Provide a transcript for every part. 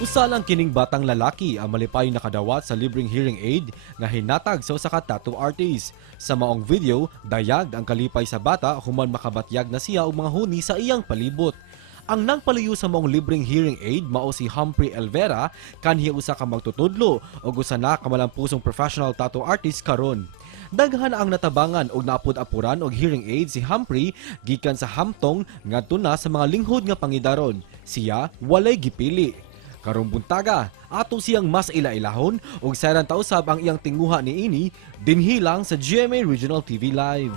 Usa lang kining batang lalaki ang malipay nakadawat sa libreng hearing aid nga hinatag sa usa ka tattoo artist. Sa maong video, dayag ang kalipay sa bata human makabatyag na siya og mga huni sa iyang palibot. Ang nagpalayo sa maong libreng hearing aid mao si Humphrey Elvera, kanhi usa ka magtutudlo ug usa na ka malampusong professional tattoo artist karon. Daghan ang natabangan og naapod-apuran og hearing aid si Humphrey gikan sa hamtong ngadto na sa mga linghod nga pangidaron. Siya walay gipili. Karong buntaga, ato siyang mas ilailahon ug saran tausab ang iyang tinguha niini dinhi lang sa GMA Regional TV Live.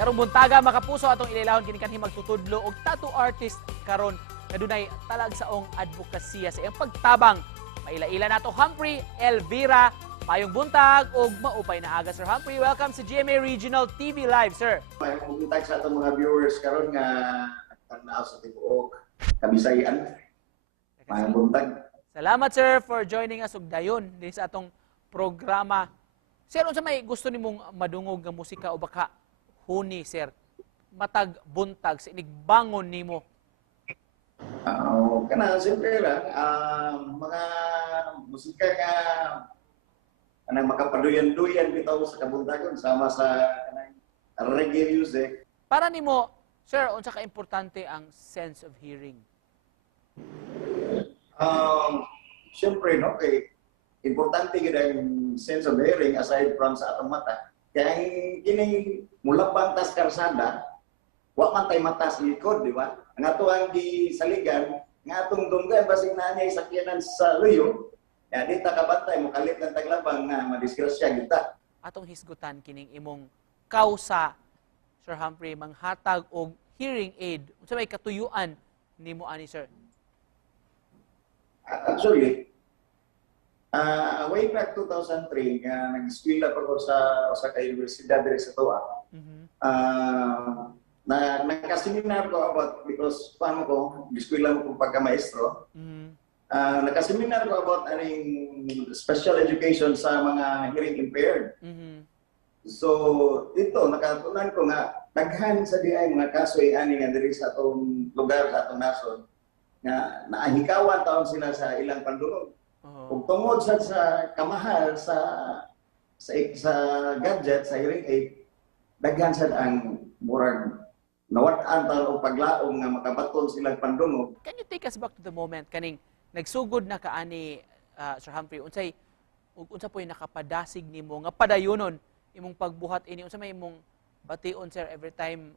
Karong buntaga makapuso atong ililahon kini kanhi magtutudlo og tattoo artist karon nga dunay talag saong advokasya sa iyang pagtabang. Maila-ila nato Humphrey Elvera, payong buntag ug maupay na aga Sir Humphrey. Welcome sa GMA Regional TV Live, sir. May buntag sa atong mga viewers karon nga tanaw sa tibuok Kabisayan. May buntag. Salamat sir for joining us og dayon din sa atong programa. Sir, unsa may gusto nimong madungog nga musika o baka huni sir? Matag buntag sa inigbangon nimo. Kana siyempre lang mga musika nga kanang makapaduyan-duyan bitaw sa kabuntagon sama sa kanang reggae music. Para nimo, sir, unsa ka importante ang sense of hearing? Siyempre no kay importante gid ang sense of hearing aside from sa atong mata. Kaya kini mulabang tas karsada, wa man tay mata sa likod, di ba? Ang ato ang gisaligan, nga atong dunggan basig na niya sakyanan sa luyo. Ya di ta kabantay mo kalit ng taglabang na madisgrasya kita. Atong hisgutan kining imong kausa, Sir Humphrey, manghatag og hearing aid. Unsa may katuyuan nimo ani sir? Actually, way back 2003, nag-eskwela pa ko sa ka-universidad diri sa Toa. Nakaseminar ko about, because paano ko, eskwela mo kung pagka-maestro. Nakaseminar ko about aning special education sa mga hearing impaired. So, ito, nakatunan ko nga, daghan sa diay mga kaso ani nga diri sa atong lugar, sa atong nasod, nga naahikawan taon sila sa ilang pandulog. Kung tungod sa kamahal sa gadget, sa hearing aid, daghan sa ang murag nawat-an taon o paglaom nga makabaton silang pandungog. Can you take us back to the moment kaning nagsugod na kaani Sir Humphrey, unsa po'y nakapadasig nimo nga padayonon imong pagbuhat ini, unsa may imong bation sir every time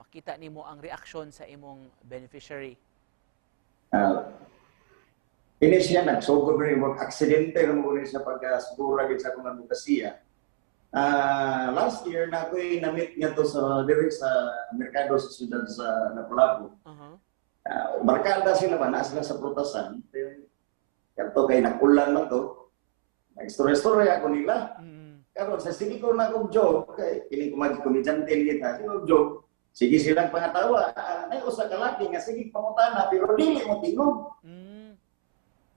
makita nimo ang reaksyon sa imong beneficiary? Ini siya nagsugod rin mo aksidente rin mo sa pagkasugura sa akong advokasya. Last year na ako'y na-meet nga to sa diri sa merkado sa siyudad sa Lapu-Lapu. Barkada sila ba, nasa sa prutasan. Kato kay nakulan na to. Nag-story-story ako nila. Karon sa sige ko na akong joke, kay piling ko mag-komedyante kita. Sino joke? Sige silang pangatawa. Ay usa ka laki nga sige pangutana pero dili mo tingog.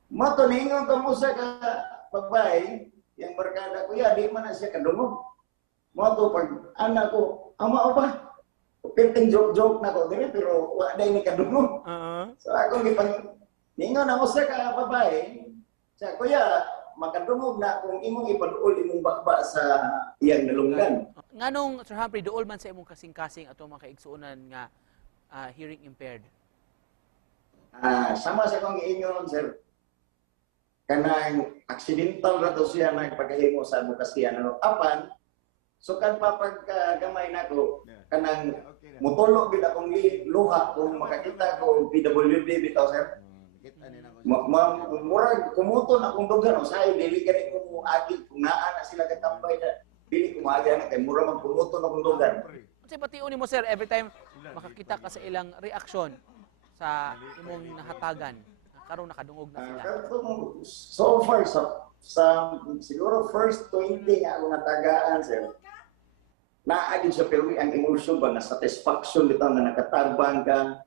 Mato ningon ko mo sa ka babae, yung barkada ko ya, di man na siya kadungog. Mato pag anak ko, ama ba? Pinting joke-joke na ko dili pero wa day ni kadungog. So ako gipang ningon na mo sa ka babae, sa kuya makadungog na kung imong ipaduol imong bakba sa iyang nalunggan. Nganong Sir Humphrey duol man sa imong kasing-kasing ato mga kaigsuonan nga hearing impaired? Sama sa kong ingon sir, kanang accidental ra to siya nagpagahimo sa advokasya ano apan sukan pa pagkagamay nako kanang mutulo gid akong luha kung makakita ko PWD bitaw sir. Murag kumuton akong dugan usahay dili gani ko mo agi kung naa na sila katambay na dili ko maaga na kay mura man kumuton akong dugan. Unsay bation nimo sir every time makakita ka sa ilang reaksyon sa imong nahatagan? Karon nakadungog na sila. So far sa siguro first 20 nga akong natagaan sir. Naagin siya pero ang emosyon ba na satisfaction bitaw nga nakatabang ka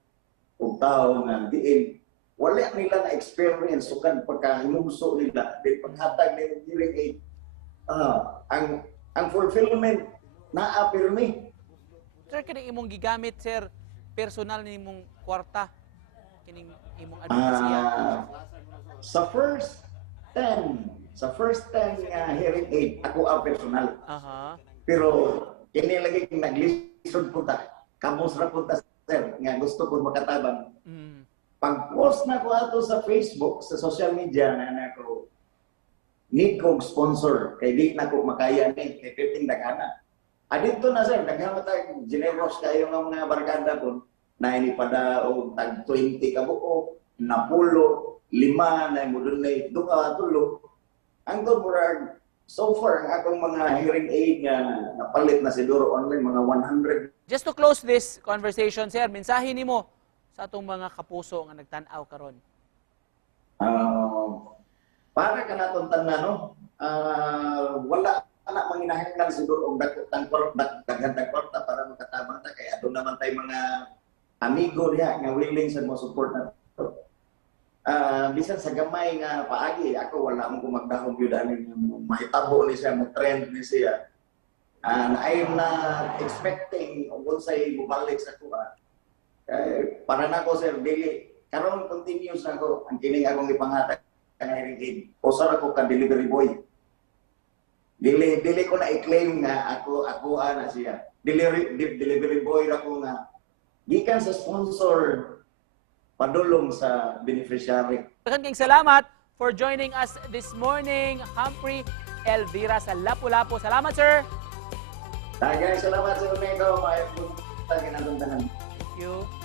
og tao nga diin wala nila na experience sukan pagkahimuso nila di paghatag nila hearing aid. Ang fulfillment naa pirmi. Sir, kini imong gigamit sir personal nimong kwarta kining imong advokasya? Sa first 10 nga hearing aid, ako ang personal. Aha. Pero kini lagi naglisod po ta. Kamos ra po ta sir nga gusto ko makatabang. Mm. Pag-post na ko ato sa Facebook, sa social media na nako need ko sponsor kay di na ko makaya ni kay piting dagana. Adito na sir, daghan ta generous kayo nga mga barkada ko na inipada og tag 20 ka buok, napulo, 5 na mudun na duka tulo. Ang murag so far ang akong mga hearing aid nga napalit na siguro online mga 100. Just to close this conversation, sir, mensahe nimo sa atong mga kapuso nga nagtan-aw karon. Para ka naton tanan no, wala anak manginahanglan siguro og daghan kwarta para makatabang ta kay adto naman tay mga amigo diha nga willing sa mo support na to. Bisan sa gamay nga paagi ako wala mo magdahom gyud ani mahitabo ni siya mo trend ni siya. I am not expecting kung unsay bumalik sa kuha. Para nako sir dili karon continuous ako ang kining akong ipangatag nga hearing aid. Usar ako ka delivery boy. Dili ko na i-claim nga ako ana siya. Delivery boy ra ko nga gikan sa sponsor padulong sa beneficiary. Daghang salamat for joining us this morning, Humphrey Elvira sa Lapu-Lapu. Salamat, sir. Daghang salamat sa unay ko, maayong tanan. Thank you.